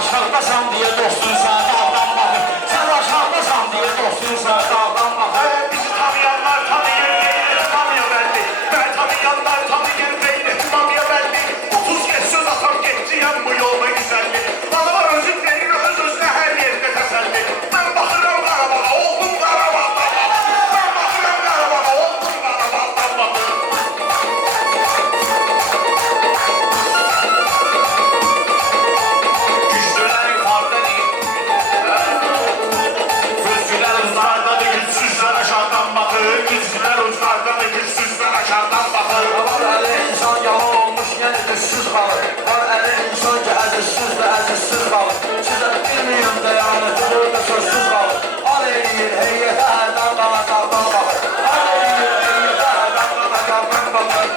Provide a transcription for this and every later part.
aşağıdasan diye dostun sana dağdan bakır. Sen aşağıdasan diye dostun sana dağdan bakır. Bizi tanıyanlar tanıyır beyni, tanıyor belli. Ben tanıyanlar tanıyır beyni, tanıyor belli. 30 kez söz atam geçeceğim bu yolda güzellik. Bana özür verir öz özüne her yerde teselli. Ben bakıram Qarabağ'a, oldum Qarabağ'dan bakır. Ben bakıram Qarabağ'a, oldum Qarabağ'dan bakır. Güçlüler yukarıda değil. Güçlüler uçlarda değil, güçsüzler aşağıdan bakır. Güçlüler uçlarda değil, güçsüzler aşağıdan bakır. Var əli insan yalan olmuş, yəni düşsüz qalır. Var əli insan ki, əzizsiz və əzizsiz qalır. Sizə bilməyən dəyanəti burada sözsüz qalır. Al eləyir, heyyətə hərdən qana qaldan baxır. Al eləyir, heyyətə hərdən qana qaldan baxır.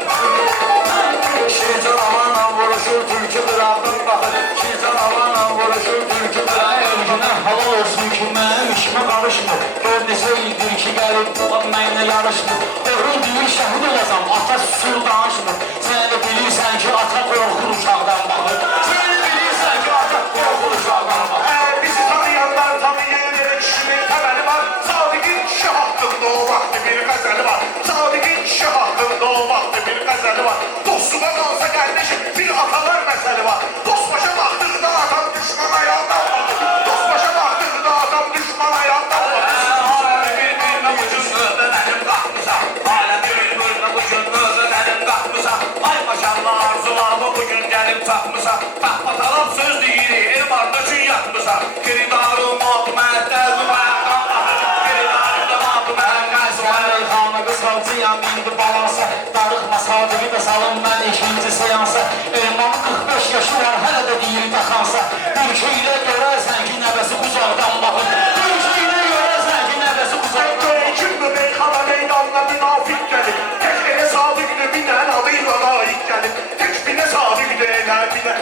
Şircan amanla vuruşur, tülkü qıraqdan baxır. Şircan amanla vuruşur, tülkü qıraqdan baxır. Ölgünə halal olsun ki, mənim işimə qarışmır. Gör neçə ildir ki, gəlib mənimlə yarışmır. Doğru deyir, şəhid olacam, ata susur danışmır. Sən də bilirsən ki, ata qorxur uşaqdan baxır. Sən də bilirsən ki, ata qorxur uşaqdan baxır. Bizi tanıyanlar tanıyır, kişinin temeli var. Sadiqin kişi hakkında o vakti bir gazeli var. Sadiqin kişi hakkında o vakti bir gazeli var. Dostuma kalsa kardeşim bir atalar mesele var. Dost başa baktığında adam düşman ayağından bakır. Dost başa baktığında adam düşman ayağından bakır. Alemi bir-birinə ucuz növbə mənim qalxmışam. Alemi bir-birinə ucuz növbə mənim qalxmışam. Ay maşallah arzularımı bugün gəlib çatmışam. Tappatalab söz deyirik, el varda üçün yatmışam. Kiridarım oldu məhdəl bu məqam baxır. Kiridarım da oldu məqam Sən Reyxanı qısqalcıyam, indi balansa. Darıxma sadiqi də salın mən ikinci seansa. Elmanın 45 yaşı var, hələ də deyir taxansa. Bir şeylə görərsən ki, nəvəsi uzaqdan baxır. Bir şeylə görərsən ki, nəvəsi uzaqdan baxır. Kim bu meyxana meydanına münafik gelir. Tek ele sadıqdır binen adıyla layık gelir. Tek bine sadıqdır elə bine.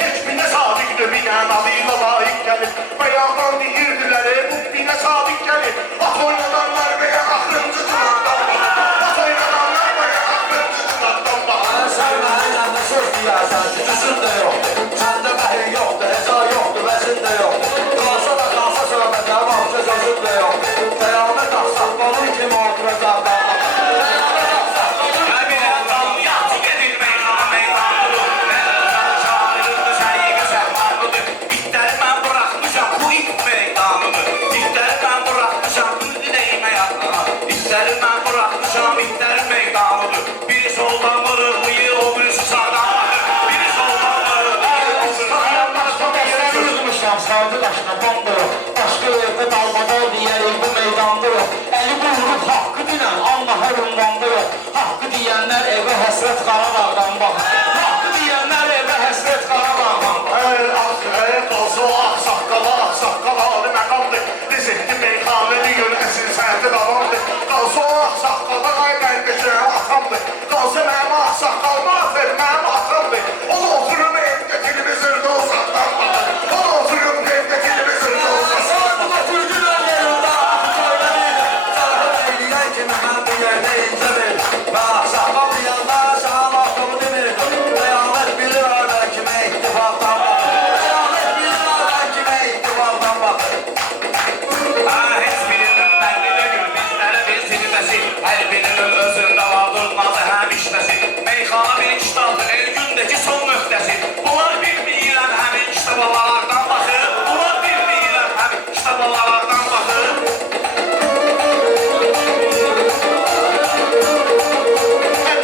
Tek bine sadıqdır binen adıyla layık gelir. Bayağdan deyirdiler bu bine sadık gelir. At oynadanlar veya aklımcı tırnaktan bakır. At oynadanlar veya aklımcı tırnaktan bakır. Sən mənimlə də söz deyərsən ki, düzün də yoxdur. Səndə bəhin yoxdur, heca yoxdur, vəzin də yoxdur. Qalsa da qalsa söhbətə, baxsa sözün də yoxdur. Qiyamət axsaqqalın kimi oturacaq dağlar. Qiyamət axsaqqalın kimi oturacaq Yaxşı gedir meyxana meydanıdır. Mən şairində səyiqə səhvarlıdır. İtləri mən bıraxmışam bu it meydanıdır. İtləri mən bıraxmışam indi deyimə yadına. İtləri mən bıraxmışam itləri meydanıdır. Biri soldan vurur bıyı, o birisi sağdan bakır. Biri soldan vurur bıyı, o birisi sağdan bakır. Üzmüşəm sardı daşına bomba yox. Başqa yerdə dalbadal deyərik bu meydanda yox. Əli buyurub haqqı dinən Allah'a ünvanda yox. Haqqı deyənlər evə həsrət Qarabağdan baxır. Haqqı deyənlər evə həsrət Qarabağdan baxır. Qalsa o ağsaqqala adı məqamdır. Dizikli meyxanə diyor əsil səhəti davamdır. Qalsa o ağsaqqala ay qəlbəşə atamdır. Qalsa mənim ağsaqqalma afer mənim atamdır. O da oturum evdə televizorda uzaqdan baxır. O da oturum evdə televizorda uzaqdan baxır. Sadıqa türkülər yerində axı söylədir. Cərhət eyləyən kimi mən bu yerdə incə verir. Və axsaqqal deyənlər sənə lafımı demir. Qiyamət bilir arda kimə ittifaqdan baxır. Qiyamət bilir arda kimə ittifaqdan baxır. Heç birinin bəllidə gül bizlərə bir silməsi. Hər birinin özündə vardır nazı həm işləsi. Meyxana bir kitabdır, el gündəki son nöqtəsi. Bunlar bilməyirəm həmin kitabalardan baxır. Bunlar bilməyirəm həmin kitabalardan baxır.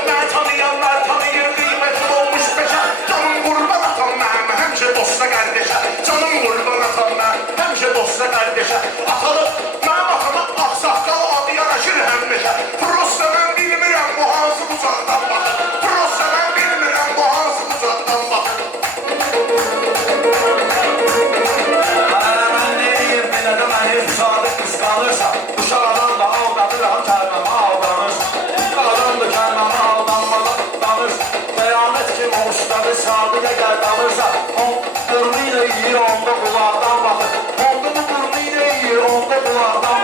Mən tanıyanlar tanıyır qiymətim olmuş peşə. Canım qurban atam mənim həmişə dosta qardeşə. Canım qurban atam mənim həmişə dosta qardeşə. Atalı mənim atama ağsaqqal adı yaraşır həmişə. Prosta mən bilmirəm bu hansı uzaqdan baxır. Prosta mən bilmirəm bu hansı uzaqdan baxır. Mən deyim, belə də məni sadiq qısqanırsa. Uşaq adam da aldadıram, kəlməmə aldanır. Adam da kəlməmə aldanmadan danır. Qiyamət kimi ustadı sadiqə qərdanırsa. Burnu ilə yiyir, onda qulaqdan baxır. Onda bu burnu ilə yiyir, onda qulaqdan